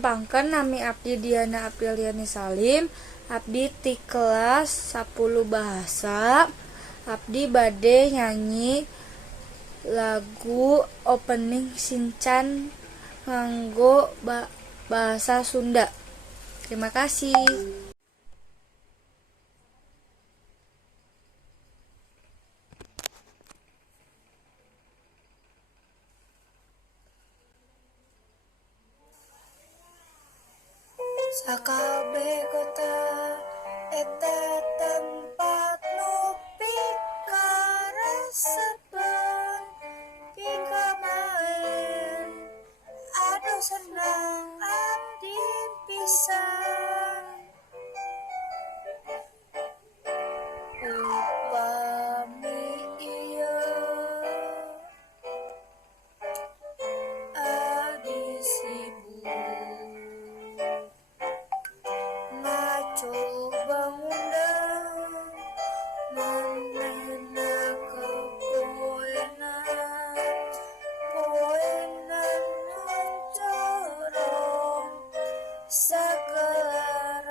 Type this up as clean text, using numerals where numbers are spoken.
Pangken nami abdi Diana Apriliani Salim. Abdi ti kelas 10 bahasa. Abdi bade nyanyi lagu opening Shinchan nganggo bahasa Sunda. Terima kasih. Sakabe kota eta tempat nu pikaresepan pikamaen aduh senang abdi pisan upami ieu abdi sibuk maco bangundang manehna poenan noncorong sagerasa